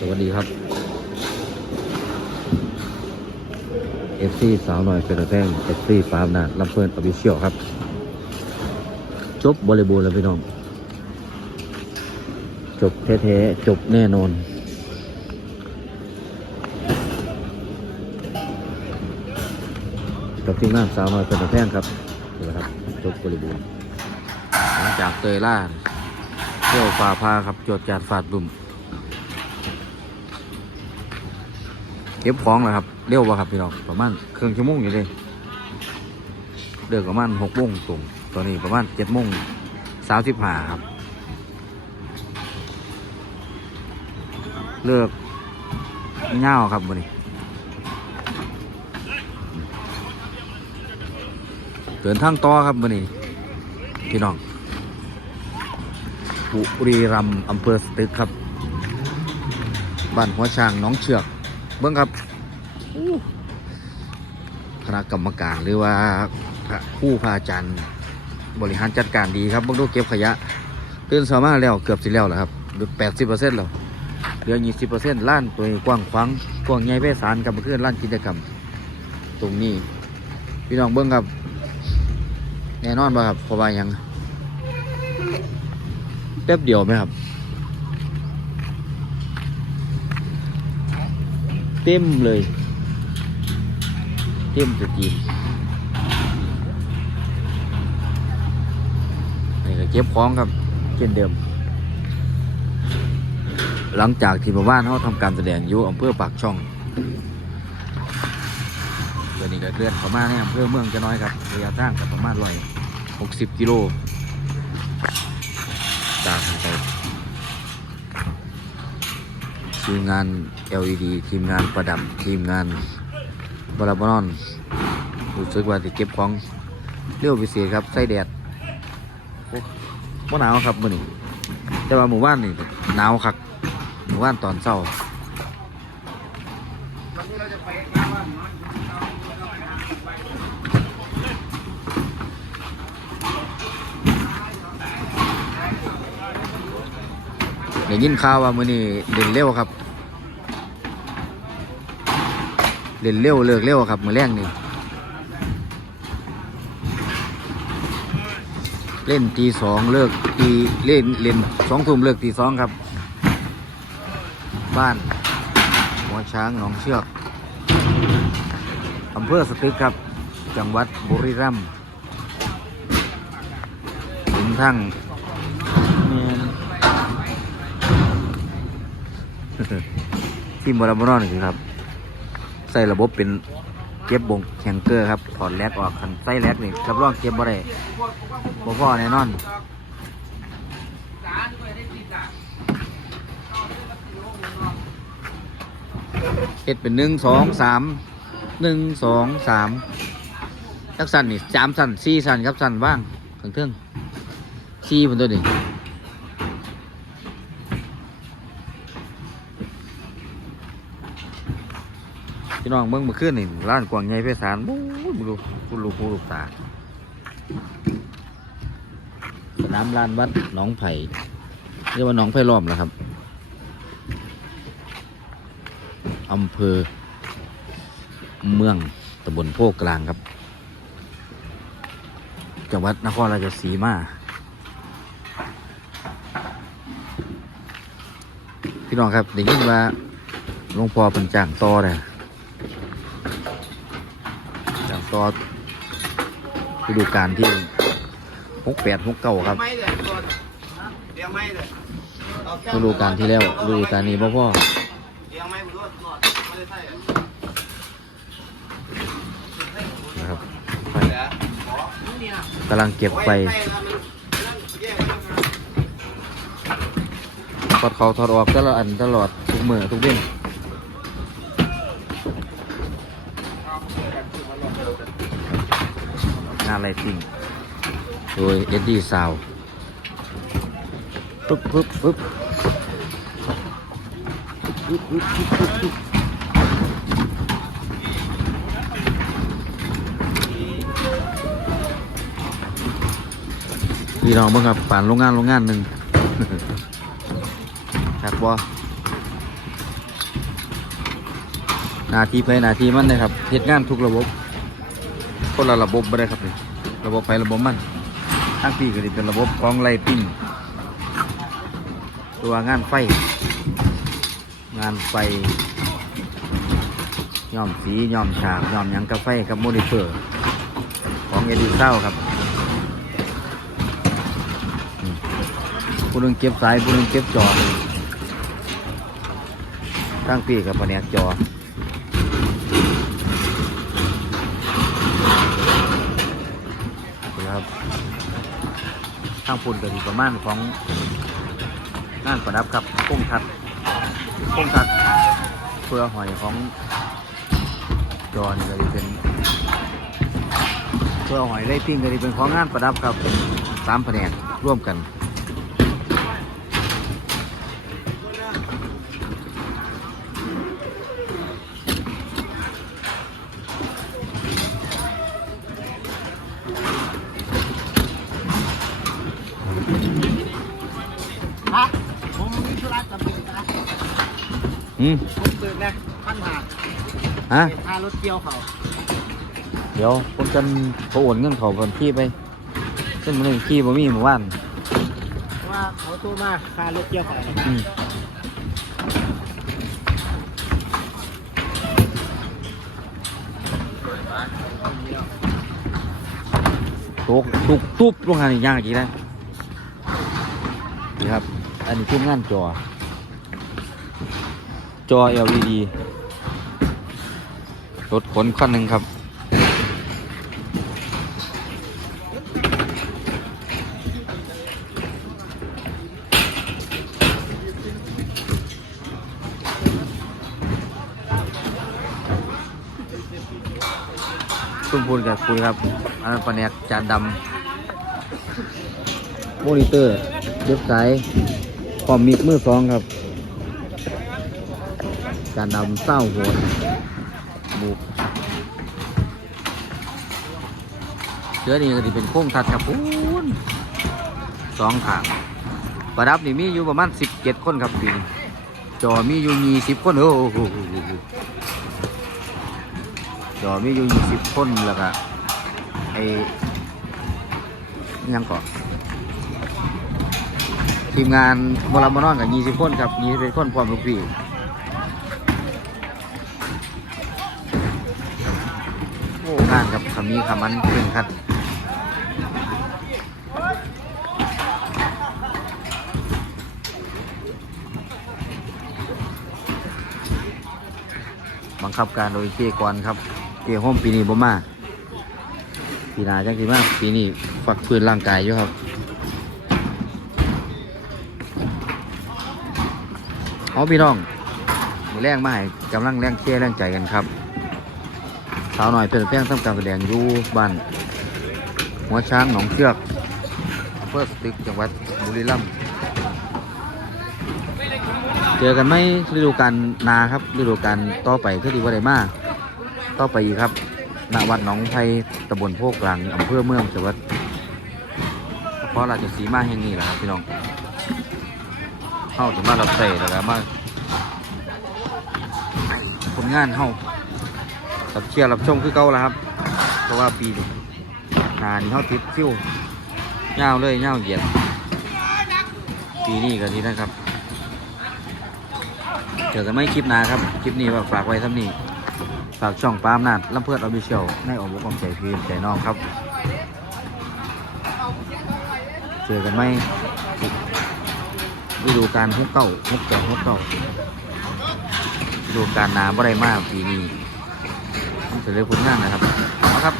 สวัสดีครับ FC สาวหน่อยเป็นแป้ง FC ฟาร์มนาดลำเพลินออฟิเชียลครับ จบบริบูรณ์แล้วพี่น้อง จบแท้ๆ จบแน่นอน กับทีมงานสาวหน้อยเป็นแป้งครับนี่แหละครับ จบบริบูรณ์หลังจากเตยล่าเที่ยวฝ่าพาครับจดจาดฟาดบุ่ม เก็บของแล้วครับเร็วป่ะครับพี่น้องประมาณครึ่งชั่วโมงอยู่เลยเดือกประมาณหกโมงตรงตอนนี้ประมาณเจ็ดโมงสามสิบห้าครับ เลิกเง่าครับวันนี้เดินทางต่อครับวันนี้พี่น้องบุรีรัมย์อำเภอสตึกครับ บ้านหัวช้างน้องเชือก เบิ้งครับคณะกรรมการหรือว่าผู้พระอาจารย์บริหารจัดการดีครับเบิ้งดูเก็บขยะตื่นสามารถแล้วเกือบสิแล้วแหละครับเหลือแปดสิบเปอร์เซ็นต์แล้วเหลือยี่สิบเปอร์เซ็นต์ล้านตัวกว้างขวางกว้างใหญ่ไพศาลกับเพื่อนล้านกิจกรรม ตรงนี้ พี่น้องเบิ้งครับ แน่นอนป่ะครับพราะว่าหยังแป๊บเดียวไหมครับ เต็มเลย เต็มสตรีมนี่ก็เก็บของครับเช่นเดิม หลังจากที่หมู่บ้านเขาทำการแสดงอยู่อำเภอปากช่องเดี๋ยวนี้ก็เลื่อนเข้ามาในอำเภอเมืองจะน้อยครับระยะทางกับประมาณร้อยหกสิบกิโลจากไป ทีมงาน LED ทีมงานประดับทีมงานบราบอนอนรู้สึกว่าจะเก็บของเรียวพิเศษครับใส่แดดโอ้หนาวครับมื้อนี้แต่ว่าหมู่บ้านนี่หนาวคักหมู่บ้านตอนเช้า ได้ยินข่าวว่ามื้อนี้เล่นเร็วครับ เล่นเร็วเลิกเร็วครับมือแรงนี่เล่นตีสองเลิกตีเล่นเล่นสองทุ่มเลิกตีสองครับ บ้านหัวช้างหนองเชือกอำเภอสตึกครับ จังหวัดบุรีรัมย์ถึงทั้ง ทีมบอลบอลนนี่ครับ ใส่ระบบเป็นเก็บบงแข่งเกอร์ครับถอดแลกออกคันใส่แลกนี่รับรองเก็บบ่ได้บ่พอแน่นอนเฮ็ดเป็นหนึ่งสองสามหนึ่งสองสามจักสันนี่สามสันสี่สันครับสันว่างถึงเทิงสี่บนตัวนี้ พี่น้องเบิ่งมื่อคืนนี่ร้านกวางใหญ่ไพศาลบู๊ยมึงดูคุณลูกหูลูกตาสนามลานวัดหนองไผ่เรียกว่าหนองไผ่ล้อมแล้วครับอำเภอ เมืองตำบลโพกลางครับจังหวัดนครราชสีมาพี่น้องครับได้ยินว่าหลวงพ่อเป็นจ้างต่อเลย ต่อฤดูกาลที่หกแปดหกเก้าครับตัวฤดูกาลที่แล้วฤดูกาลนี้พ่อพ่อนะครับกำลังเก็บไฟถอดเขาถอดออกตลอดอันตลอดทุกมือทุกเว้น ไรปิ้งโดยเอ็ดดี้สาวปึ๊บปึ๊บปึ๊บปึ๊บปึ๊บปึ๊บปึ๊บพี่น้องเมื่อกับป่านโรงงานโรงงานหนึ่งครับบอนาทีไปนาทีมันเลยครับเหตุงานทุกระบบ คนละระบบไปเลยครับนี่ ระบบไประบบมันทั้งปีก็จะเป็นระบบของไลติ้งตัวงานไฟ งานไฟย้อมสีย้อมฉากย้อมยังกาไฟกับโมดิเตอร์ ของเอดิเซาครับผู้นึงเก็บสายผู้นึงเก็บจอทั้งปีกับแผนกจอ ครับ ทางปุ่นก็ดีประมาณของงานประดับครับกุ้งทัดกุ้งทัดเพื่อหอยของจอนก็ดีเป็นเพื่อหอยไล่ปิ้งก็ดีเป็นของงานประดับครับสามแผนกร่วมกัน ผมมีธุระจำเป็นนะอืมผมตื่นนะพันหาฮะพารถเกี่ยวเขาเดี๋ยวผมจะเขาโอนเงินเขาคนขี้ไป ซึ่งมันเลยขี้บ่มีหมู่บ้านว่าเขาโทรมาค่ารถเกี่ยวเขาอืมตกตุกตุ๊บลงหานี่ยากอีกแล้วนี่ครับ อันนี้คืองานจอ จอ LED รถขนคันหนึ่งครับ คุณพูดกับคุยครับ อันนั้นปนแนกจานดำโมนิเตอร์เว็บไซต์ คอมมิกมือสองครับจานดำเศร้าโหดบุกเชื้อนี่ก็จะเป็นโค้งทัดครับพูนสองทางประดับนี่มีอยู่ประมาณสิบเจ็ดคนครับปีจอมีอยู่ยี่สิบคนโอ้โหจอมีอยู่ยี่สิบคนแล้วก็ไอ้ยังก่อน ทีมงานบอลมานอนกับยี่สิบคนครับยี่สิบคนพร้อมลูกพี่โอ้งานกับขมีขมันเก่งครับบังคับการโดยเจกรครับเจโฮมปีนี้บ่มาปีนาจังสิมากปีนี้ฝักฟื้นร่างกายอยู่ครับ เอา พี่น้องมือแรงมาให้กำลังแรงเชียแรงใจกันครับสาวหน่อยเป็นแป้งทำการแสดงอยู่บ้านหัวช้างหนองเชือกเพื่อสตึกจังหวัดบุรีรัมย์เจอกันไหมฤดูกาลนาครับฤดูกาลต่อไปคือดีว่าได้มากต่อไปอีกครับณวัดหนองไผ่ตำบลโพกลางอำเภอเมืองจังหวัดนครราชสีมาแห่งนี้แหละครับพี่น้อง เข้าถึงมาเรับใส่แล้วก็มาผลงานเข้ารับเชียร์รับชมคือเก่าแล้วครับ เพราะว่าปีนี้งานนี้เขาติดคิวเงาเลยเงาเหยียดปีนี้ก็ดีนะครับเจอกันไม่คลิปหนาครับ คลิปนี้ฝากไว้ท่านี้ฝากช่องปามนาดลำเพื่อนออฟฟิเชียลในออกบุกความใจพีมใจน้องครับ เจอกันไหม ฤดูการพวกเก้าพวกเก่าพวกเก่าฤดูการนาบ่ได้มากปีนี้จะเลยผลงานนะครับเอาครับ